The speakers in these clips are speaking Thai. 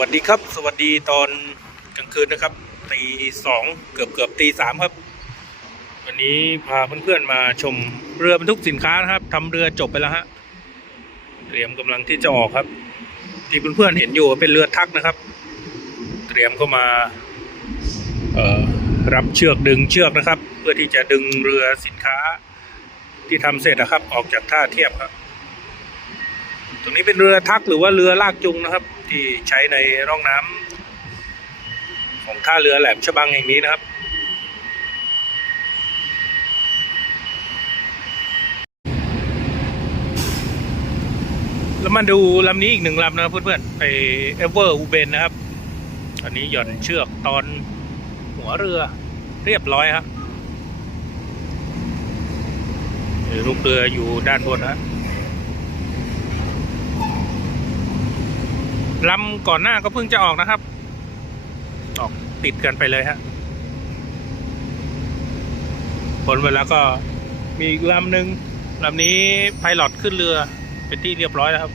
วัสดีครับ สวัสดีตอนกลางคืนนะครับตีสองเกือบเกือบตีสามครับ วันนี้พาเพื่อนๆมาชมเรือบรรทุกสินค้านะครับทำเรือจบไปแล้วฮะเตรียมกำลังที่จะออกครับ ที่เพื่อนๆเห็นอยู่เป็นเรือทักนะครับ เตรียมเข้ามาเอรับเชือกดึงเชือกนะครับ เพื่อที่จะดึงเรือสินค้าที่ทำเสร็จนะครับ ออกจากท่าเทียบครับ ตรงนี้เป็นเรือทักหรือว่าเรือลากจูงนะครับ ที่ใช้ในร่องน้ำของท่าเรือแหลมฉบังแห่งนี้นะครับ แล้วมาดูลำนี้อีกหนึ่งลำนะครับเพื่อนๆไปเอเวอร์อูเบนนะครับ อันนี้หย่อนเชือกตอนหัวเรือเรียบร้อยครับลูกเรืออยู่ด้านบนนะ ลำก่อนหน้าก็เพิ่งจะออกนะครับ ออกติดกันไปเลยฮะผลเวลาก็มีอีกลำหนึ่งลำนี้ไพลอตขึ้นเรือเป็นที่เรียบร้อยแล้วครับ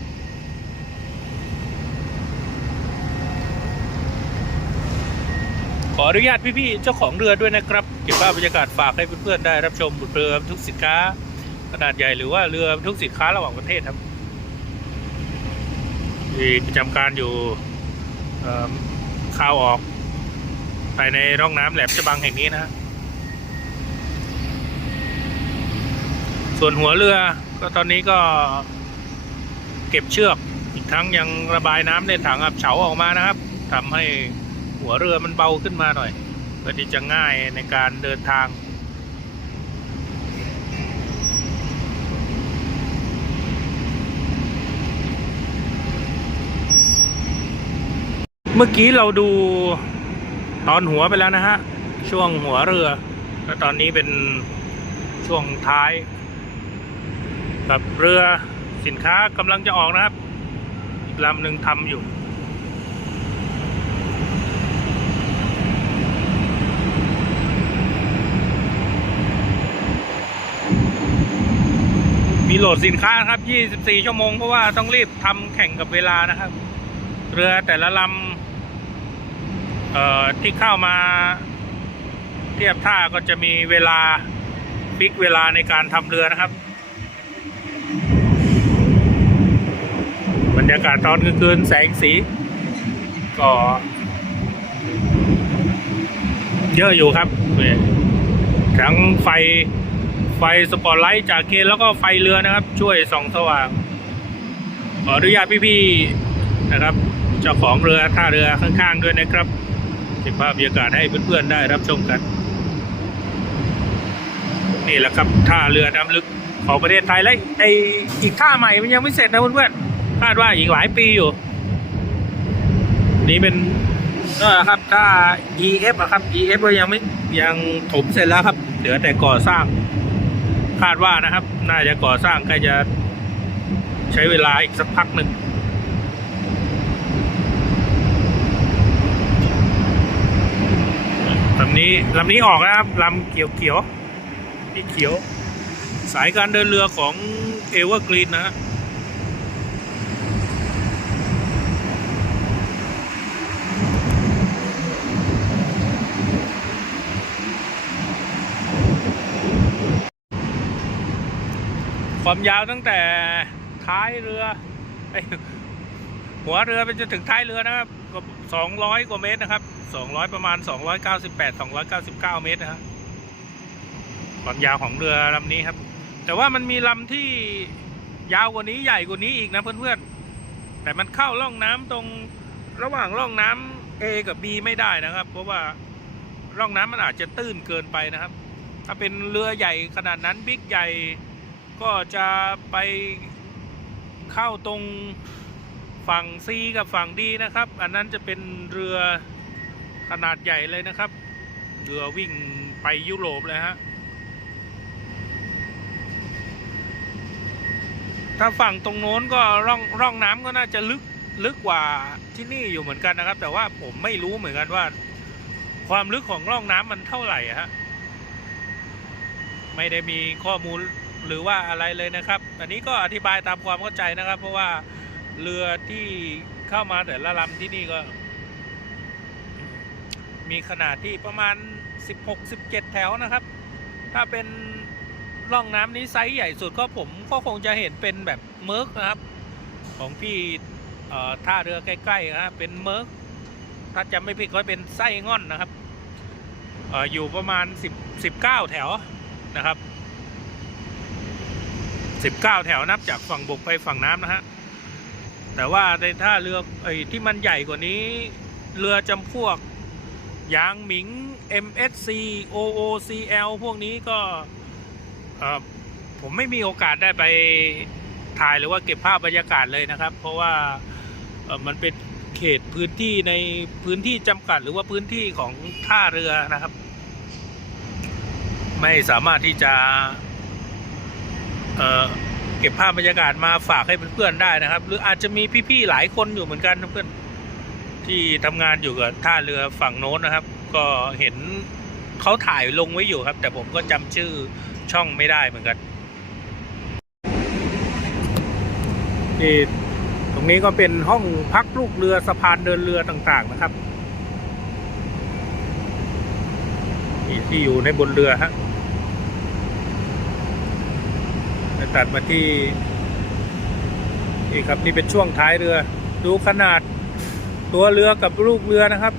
ขออนุญาตพี่ๆเจ้าของเรือด้วยนะครับ เก็บภาพบรรยากาศฝากให้เพื่อนๆได้รับชมเรือบรรทุกสินค้า ขนาดใหญ่หรือว่าเรือบรรทุกสินค้าระหว่างประเทศครับ ที่ประจำการอยู่ข้าวออกภายในร่องน้ำแหลมฉบังแห่งนี้นะฮะส่วนหัวเรือก็ตอนนี้ก็เก็บเชือก อีกทั้งยังระบายน้ำในถังอับเฉาออกมานะครับทำให้หัวเรือมันเบาขึ้นมาหน่อย เพื่อที่จะง่ายในการเดินทาง เมื่อกี้เราดูตอนหัวไปแล้วนะฮะ ช่วงหัวเรือ แล้วตอนนี้เป็นช่วงท้ายกับเรือสินค้ากำลังจะออกนะครับอีกลำหนึ่งทำอยู่ มีโหลดสินค้าครับ 24 ชั่วโมง เพราะว่าต้องรีบทำแข่งกับเวลานะครับ เรือแต่ละลำ ที่เข้ามาเทียบท่าก็จะมีเวลาฟิกเวลาในการทำเรือนะครับ บรรยากาศตอนกลางคืนแสงสี ก็ เยอะอยู่ครับทั้งไฟไฟสปอตไลท์จากเกณฑ์แล้วก็ไฟเรือนะครับ ช่วยส่องสว่างขออนุญาตพี่ๆนะครับ เจ้าของเรือท่าเรือข้างๆด้วยนะครับ เก็บภาพบรรยากาศให้เพื่อนๆได้รับชมกัน นี่แหละครับท่าเรือน้ำลึกของประเทศไทยและไออีกท่าใหม่มันยังไม่เสร็จนะเพื่อนๆคาดว่าอีกหลายปีอยู่ นี่เป็นก็ครับถ้า EF อะครับ EF ก็ยังไม่ยังถมเสร็จแล้วครับ เหลือแต่ก่อสร้าง คาดว่านะครับ น่าจะก่อสร้างกล้จะใช้เวลาอีกสักพักหนึ่งำนี้ลำนี้ออกนะครับลำเขียวเขียวนี่เขียว สายการเดินเรือของเอเวอร์กรีนนะฮะความยาวตั้งแต่ท้ายเรือเอ้หัวเรือไปจนถึงท้ายเรือนะครับ ก็สองร้อยกว่าเมตรนะครับสองร้อยประมาณสองร้อยเก้าสิบแปดสองร้อยเก้าสิบเก้าเมตรนะฮะความยาวของเรือลำนี้ครับ แต่ว่ามันมีลำที่ยาวกว่านี้ใหญ่กว่านี้อีกนะเพื่อนๆ แต่มันเข้าร่องน้ำตรงระหว่างร่องน้ำ A กับ B ไม่ได้นะครับ เพราะว่าร่องน้ำมันอาจจะตื้นเกินไปนะครับ ถ้าเป็นเรือใหญ่ขนาดนั้นบิ๊กใหญ่ก็จะไปเข้าตรง ฝั่ง C กับฝั่ง D นะครับ อันนั้นจะเป็นเรือขนาดใหญ่เลยนะครับ เรือวิ่งไปยุโรปเลยฮะ ถ้าฝั่งตรงโน้นก็ร่องร่องน้ำก็น่าจะลึกลึกกว่าที่นี่อยู่เหมือนกันนะครับ แต่ว่าผมไม่รู้เหมือนกันว่า ความลึกของร่องน้ำมันเท่าไหร่ฮะ ไม่ได้มีข้อมูลหรือว่าอะไรเลยนะครับ อันนี้ก็อธิบายตามความเข้าใจนะครับ เพราะว่า เรือที่เข้ามาแต่ละลำที่นี่ก็ มีขนาดที่ประมาณ 16-17 แถวนะครับ ถ้าเป็นร่องน้ำนี้ไซส์ใหญ่สุดก็ผมก็คงจะเห็นเป็นแบบเมิร์กนะครับ ของพี่ท่าเรือใกล้ๆนะครับเป็นเมิร์กถ้าจำไม่ผิดก็เป็นไส้ง่อนนะครับอออยู่ประมาณ 10 19 แถวนะครับ 19 แถวนับจากฝั่งบกไปฝั่งน้ำนะฮะ แต่ว่าในท่าเรือไอ้ที่มันใหญ่กว่านี้ เรือจำพวกยางหมิง MSC OOCL พวกนี้ก็ผมไม่มีโอกาสได้ไปถ่ายหรือว่าเก็บภาพบรรยากาศเลยนะครับ เพราะว่ามันเป็นเขตพื้นที่ในพื้นที่จำกัดหรือว่าพื้นที่ของท่าเรือนะครับ ไม่สามารถที่จะ ก็บภาพบรรยากาศมาฝากให้เพื่อนๆได้นะครับ หรืออาจจะมีพี่ๆหลายคนอยู่เหมือนกันเพื่อนที่ทำงานอยู่กับท่าเรือฝั่งโน้นนะครับ ก็เห็นเขาถ่ายลงไว้อยู่ครับ แต่ผมก็จำชื่อช่องไม่ได้เหมือนกันนี่ตรงนี้ก็เป็นห้องพักลูกเรือสะพานเดินเรือต่างๆนะครับนี่ที่อยู่ในบนเรือฮะ ตัดมาที่นี่ครับนี่เป็นช่วงท้ายเรือ ดูขนาดตัวเรือกับลูกเรือนะครับ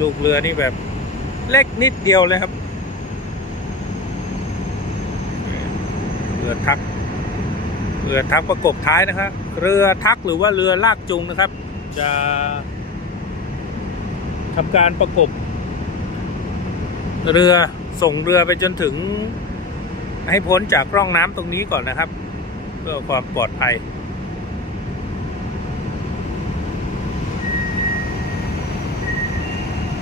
ลูกเรือนี่แบบเล็กนิดเดียวเลยครับ เรือทัก เรือทักประกบท้ายนะครับ เรือทักหรือว่าเรือลากจูงนะครับ จะทำการประกบ เรือส่งเรือไปจนถึง ให้พ้นจากร่องน้ำตรงนี้ก่อนนะครับ เพื่อความปลอดภัย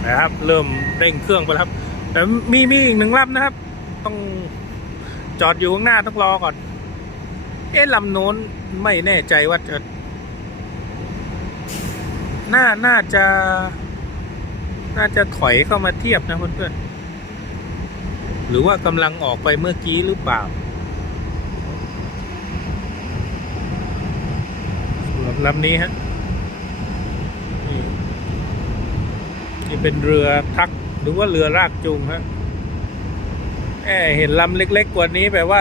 นะครับ เริ่มเร่งเครื่องไปครับ แต่มีมีอีกหนึ่งลำนะครับ ต้องจอดอยู่ข้างหน้าต้องรอก่อน เอ๊ะลำโน้นไม่แน่ใจว่าจะน่าน่าจะ น่าจะถอยเข้ามาเทียบนะเพื่อนๆ หรือว่ากำลังออกไปเมื่อกี้หรือเปล่าสำหรับลำนี้ฮะนี่นี่เป็นเรือทักหรือว่าเรือรากจูงฮะแอเห็นลำเล็ก ๆ กว่านี้แปลว่า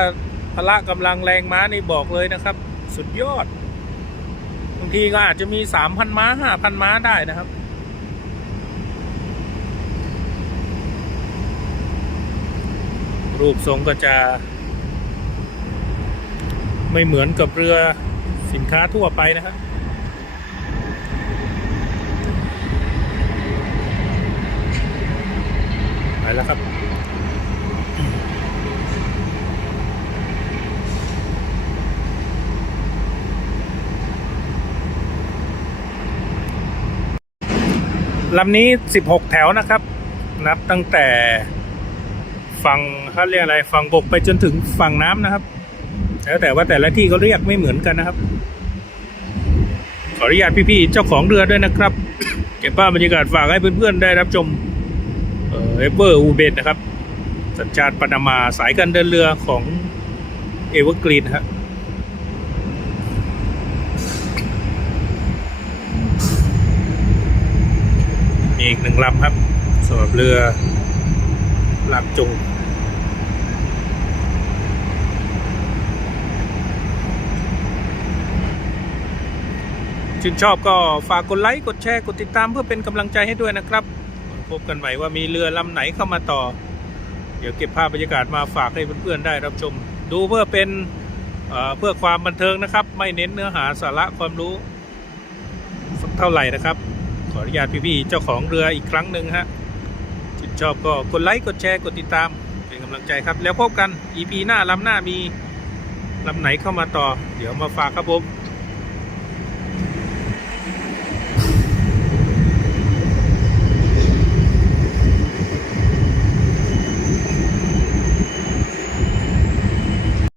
พละกำลังแรงม้านี่บอกเลยนะครับ สุดยอดบางทีก็อาจจะมีสามพันม้าห้าพันม้าได้นะครับ รูปทรงก็จะ ไม่เหมือนกับเรือสินค้าทั่วไปนะครับไปแล้วครับ ลำนี้ 16 แถวนะครับ นับตั้งแต่ ฝั่งเขาเรียกอะไรฝั่งบกไปจนถึงฝั่งน้ำนะครับ แล้วแต่ว่าแต่ละที่เขาเรียกไม่เหมือนกันนะครับ ขออนุญาตพี่ๆเจ้าของเรือด้วยนะครับ เก็บภาพบรรยากาศฝากให้เพื่อนๆได้รับชมเอเวอร์อูเบนนะครับ สัญชาติปานามาสายการเดินเรือของเอเวอร์กรีนครับมีอีกหนึ่งลำครับสำหรับเรือลากจุง ชื่นชอบก็ฝากกดไลค์ กดแชร์ กดติดตามเพื่อเป็นกำลังใจให้ด้วยนะครับ พบกันใหม่ว่ามีเรือลำไหนเข้ามาต่อ เดี๋ยวเก็บภาพบรรยากาศมาฝากให้เพื่อนๆได้รับชม ดูเพื่อเป็นเเพื่อความบันเทิงนะครับ ไม่เน้นเนื้อหาสาระความรู้สักเท่าไหร่นะครับ ขออนุญาตพี่ๆเจ้าของเรืออีกครั้งหนึ่งฮะชื่นชอบก็กดไลค์ กดแชร์ กดติดตาม เป็นกำลังใจครับ แล้วพบกัน EP หน้าลำหน้ามีลำไหนเข้ามาต่อ เดี๋ยวมาฝากครับผม